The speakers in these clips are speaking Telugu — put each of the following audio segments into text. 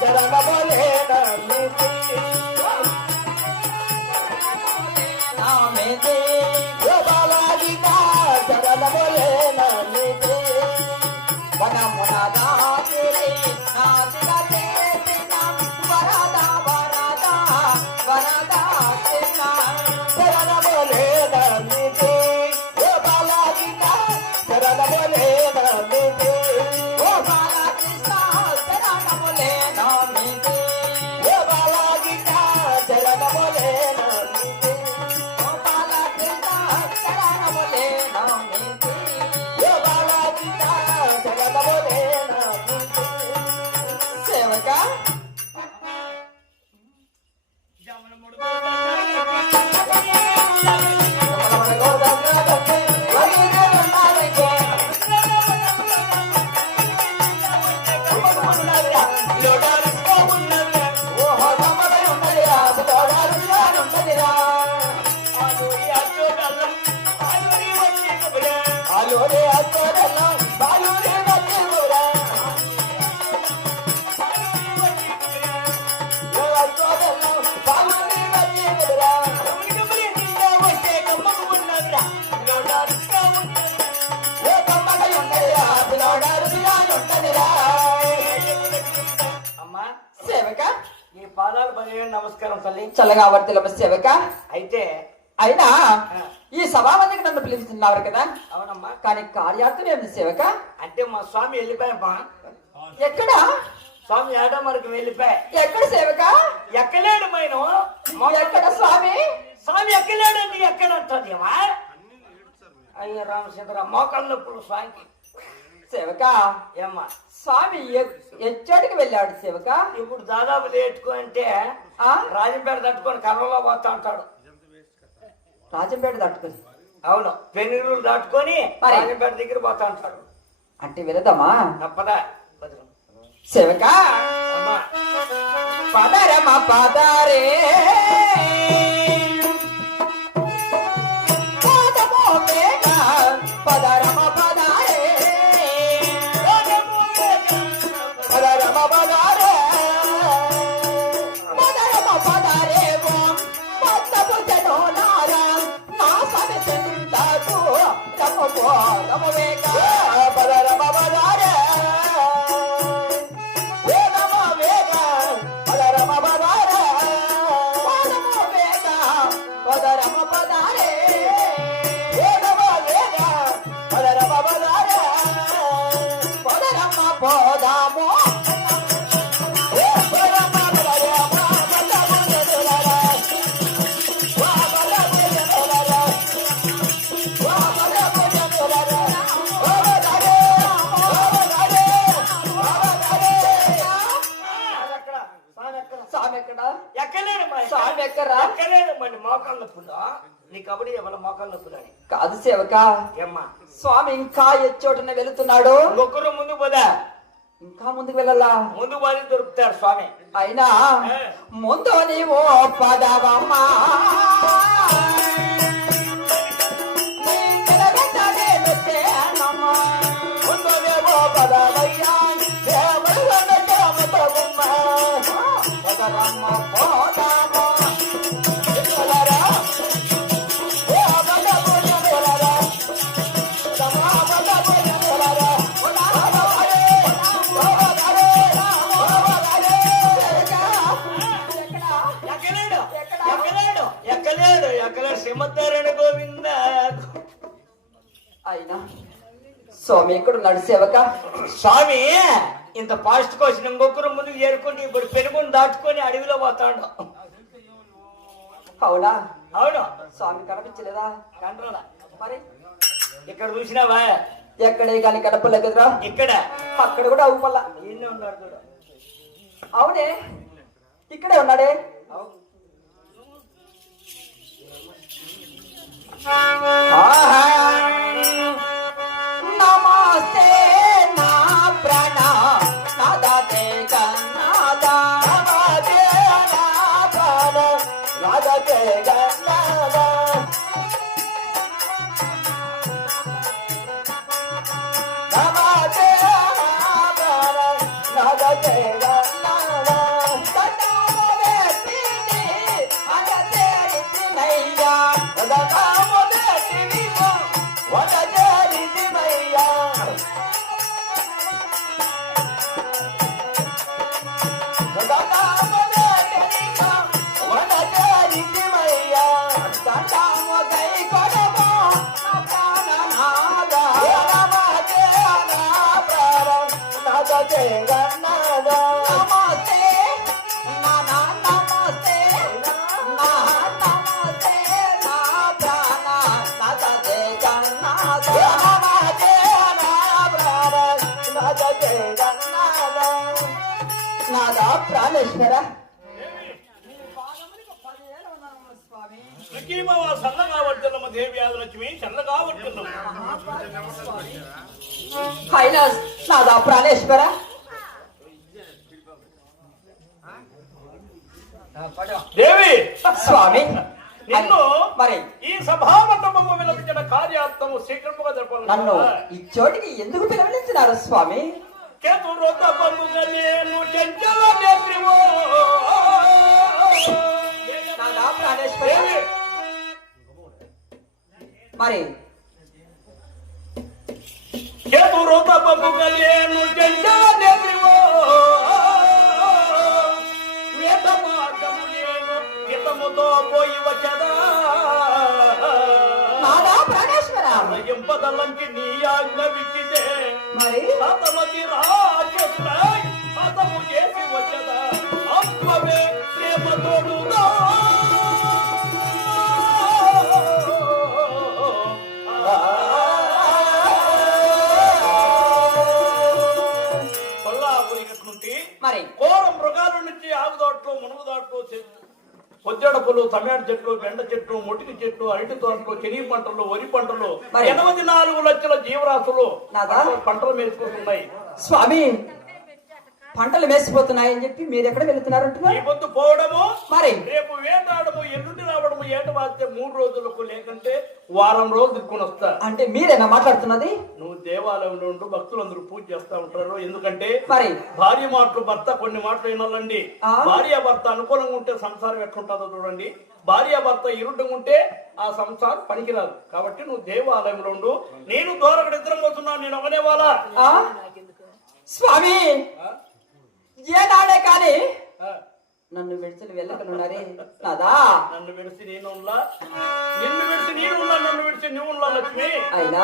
বলে పాదాలు పదిహేను నమస్కారం తల్లి. చల్లగా వర్తిలమ సేవక? అయితే అయినా ఈ సభావంతికి నన్ను పిలుస్తున్నారు కదా? అవునమ్మా. కానీ కార్యార్థం ఏమి సేవక? అంటే మా స్వామి వెళ్ళిపోయమ్మా ఎక్కడ? స్వామి ఏడో మనకు వెళ్ళిపోయి ఎక్కడ సేవక? ఎక్కలేడు మైన. ఎక్కడ స్వామి? స్వామి ఎక్కలేడు నీ ఎక్కడ అయ్యో రామచంద్ర మోకాళ్ళ నొప్పులు స్వామికి. సేవక? ఏమ్మా? స్వామి ఎచ్చటికి వెళ్ళాడు సేవక? ఇప్పుడు దాదాపు లేటుకో అంటే ఆ? రాజంపేట తట్టుకొని కర్రలో పోతా ఉంటాడు రాజంపేట తట్టుకొని? అవును. పెనుగురు దాటుకొని? రాజంపేట దగ్గర పోతా ఉంటాడు అంటే వెళదామా తప్పదా. సేవక? పదరమ పదరే. నొప్పులు నీ కబడ్డీ ఎవరి మోకాళ్ళ నొప్పులు అని కాదు సేవక? ఏమ్మా. స్వామి ఇంకా ఎచ్చోటన వెళుతున్నాడు. ఇంకొకరు ముందు పోదా? ఇంకా ముందుకు వెళ్ళాలా? ముందు పోయి దొరుకుతాడు స్వామి. అయినా ముందు నీవు పదవమ్మా. స్వామి ఎక్కడున్నాడు సేవక స్వామి ఇంత ఫాస్ట్ కోసం ఇంకొకరు ముందుకు చేరుకుంటే ఇప్పుడు పెరుగుని దాటుకొని అడవిలో పోతాడు. అవునా? అవును. స్వామి కనిపించలేదా? కంట్రోలా మరి? ఇక్కడ చూసినావా? ఎక్కడే కానీ కనపడలే కదరా? ఇక్కడ. అక్కడ కూడా అవు మళ్ళా ఈయనే ఉన్నాడు చూడు. అవునే? ఇక్కడే ఉన్నాడే? నమస్తే ಕಡೆ ಗಂಗವಾ వర్ధనమ్మ దేవి ఆదలక్ష్మి చల్లగా వర్ధనం అయినా నాదా ప్రాణేశ్వర. దేవి! స్వామి నిన్ను మరి ఈ సభామండపము విలపించిన కార్యార్థము శీఘ్రముగా నన్ను జరపాలి ఈ చోటికి ఎందుకు పిలవనించినారు స్వామి? కేతురొద్ద పండుగ నేను చెంచల నేత్రివో. మరి కేతురొద్ద పండుగ నేను చెంచల నేత్రివో. వేద మార్గము నేను హితముతో పోయి వచ్చదా నాదా ప్రాణేశ్వర ఎంపదలంకి నీ ఆజ్ఞ విచ్చితే మరి రాజు రాజుకై చేసి వచ్చదా? పొద్దెడపులు తమిళ చెట్లు బెండ చెట్లు మొటికి చెట్లు అరటి తోటలు చెనిగి పంటలు వరి పంటలు ఎనభై నాలుగు లక్షల జీవరాశులు పంటలు మేసుకుంటున్నాయి స్వామి పంటలు వేసిపోతున్నాయని చెప్పి మీరు ఎక్కడ వెళ్తున్నారు అంటున్నారు? పోవడము మరి? రేపు వేటాడము ఎల్లుండి రావడము ఏట వాస్తే మూడు రోజులకు లేకంటే వారం రోజులు దిక్కుని వస్తా అంటే మీరేనా మాట్లాడుతున్నది? నువ్వు దేవాలయంలో ఉండు భక్తులందరూ పూజ చేస్తా ఉంటారు. ఎందుకంటే మరి? భార్య మాటలు భర్త కొన్ని మాటలు వినాలండి? భార్య భర్త అనుకూలంగా ఉంటే సంసారం ఎట్లుంటుందో చూడండి. భార్య భర్త ఇరుడ్డంగా ఉంటే ఆ సంసారం పనికిరాదు. కాబట్టి నువ్వు దేవాలయంలో ఉండు. నేను దూరగడ ఇద్దరం పోతున్నాను నేను ఒకనే వాళ్ళ స్వామి! ఏనాడే కానీ నన్ను విడిచి వెళ్ళకనున్నారే నాదా నన్ను విడిచి నేను నిన్ను విడిచి నేను నన్ను విడిచి నువ్వు లక్ష్మి. అయినా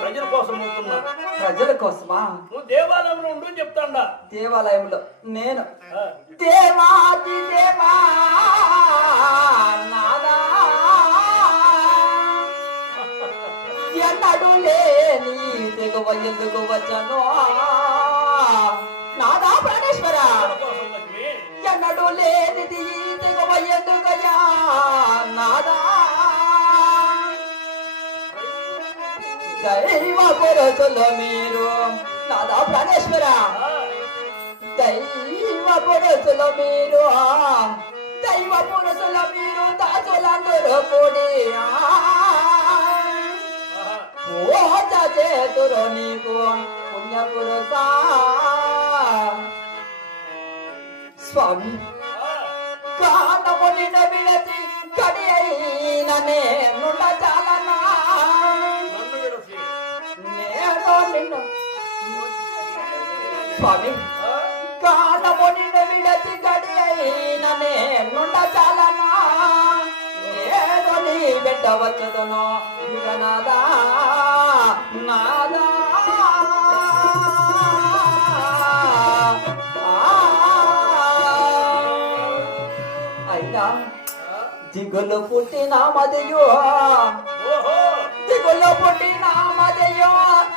ప్రజల కోసం అవుతున్నా. ప్రజల కోసమా? నువ్వు దేవాలయంలో ఉండు చెప్తాండా. దేవాలయంలో నేను. దేవాది దేవా నాదా. ఎన్నడు లేని తెగువ ఎందుకు వచ్చను? నాదా ప్రాణేశ్వర ఎన్నడు లేనిది ఎందుకయ్యా? నాదా. దైవ పురుషులు మీరు. నాదా ప్రాణేశ్వర. దైవ పురుషులు మీరు. దైవ పురుషుల మీరు దాసులందరూ కూడి. పూజ చేతురు నీకు పుణ్య పురుష స్వామి ఆ. విడతి నిన్న గడి అయిన నేనుండ చాలనా నన్ను నేను నిన్ను స్వామి ఆ. విడతి నిన్ను గడి అయిన నేను చాలనా నేను నీ బిడ్డ వచ్చదనో ఇక నాదా నాదా పుట్టిన మదయో.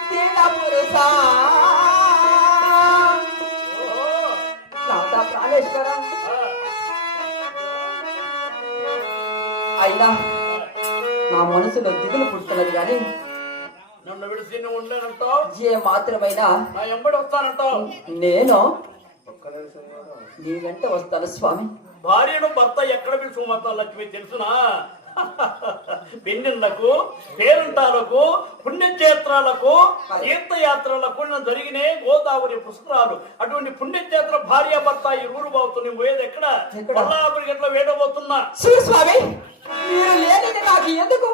దీన పురుష. ఓహో రాధా ప్రాణేశ్వర. ఆ. అయినా నా మనసులో దిగులు పుడుతున్నది కానీ నన్ను విడిచి నువ్వు ఉండలేనంటావు ఏ మాత్రమైనా నా ఎంబడి వస్తానంటావు? నేను నీ వెంట వస్తాను స్వామి. భార్యను భర్త ఎక్కడ పిలుచుకోమతా లక్ష్మి తెలుసునా? పెళ్ళిళ్ళకు పేరంటాలకు పుణ్యక్షేత్రాలకు తీర్థయాత్రలకు జరిగినే గోదావరి పుష్కరాలు. అటువంటి పుణ్యక్షేత్ర భార్య భర్త ఈ ఊరు బాగుతుంది పోయేది ఎక్కడ? ఎక్కడ? కొల్లాపురికి ఎట్లా వేడబోతున్నా. శివ స్వామి మీరు లేనిది నాకు ఎందుకు?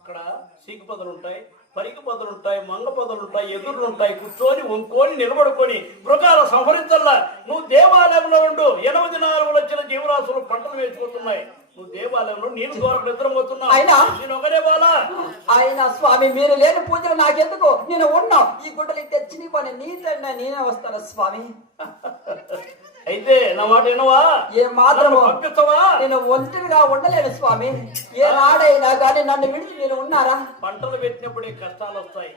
అక్కడ సీకు పదలు ఉంటాయి. పరికి పదలు ఉంటాయి మంగ పదలు ఉంటాయి ఎదురులు ఉంటాయి కూర్చొని వంకొని నిలబడుకొని మృగాల సంహరించల్లా. నువ్వు దేవాలయంలో ఉండు. ఎనిమిది నాలుగు లక్షల జీవరాశులు పంటలు వేసుకుంటున్నాయి నువ్వు దేవాలయంలో నేను దూరం నిద్రపోతున్నావు. అయినా? నేను ఒకరే బాలా ఆయన స్వామి మీరు లేని పూజలు నాకెందుకు? నేను ఉన్నాం. ఈ గుడ్డలు తెచ్చి నీ పని నీతన్నా నేనే వస్తాను స్వామి? అయితే నా మాట వినవా? ఏ మాత్రము. నన్ను పంపిస్తావా? నేను ఒంటరిగా ఉండలేను స్వామి. ఏ నాడైనా కానీ నన్ను విడిచి మీరు ఉన్నారా? పంటలు పెట్టినప్పుడే కష్టాలు వస్తాయి?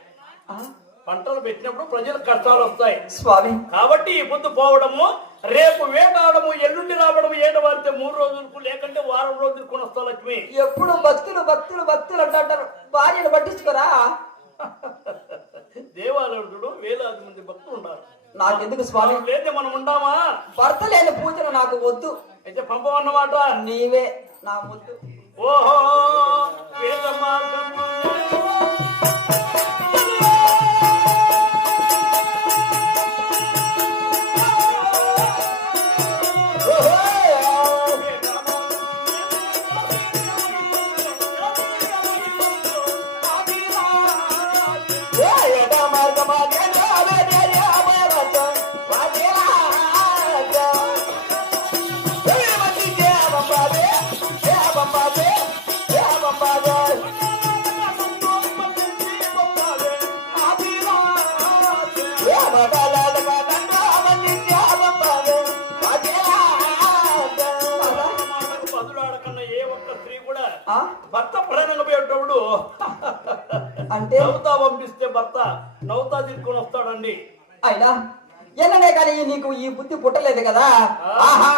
పంటలు పెట్టినప్పుడు ప్రజలకు కష్టాలు వస్తాయి. స్వామి. కాబట్టి ఈ పొద్దు పోవడము రేపు వేటాడము ఎల్లుండి రావడము ఏడవారితే మూడు రోజులకు లేకంటే వారం రోజులు కొనొస్తా లక్ష్మి ఎప్పుడు భక్తులు భక్తులు భక్తులు అంటారు. భార్యను పట్టించుకోరా? దేవాలయుడు వేలాది మంది భక్తులు ఉన్నారు. నాకెందుకు స్వామి? లేదా మనం ఉండామా? భర్త లేని పూజలు నాకు వద్దు. అయితే పంపమన్నమాట. నీవే నా ముద్దు ఓహో భర్త ప్రయాణంగా పోయేటప్పుడు అంటే? నవ్వుతా పంపిస్తే భర్త నవ్వుతా తీసుకొని వస్తాడండి. అయినా? ఎన్ననే కానీ నీకు ఈ బుద్ధి పుట్టలేదు కదా? ఆహా.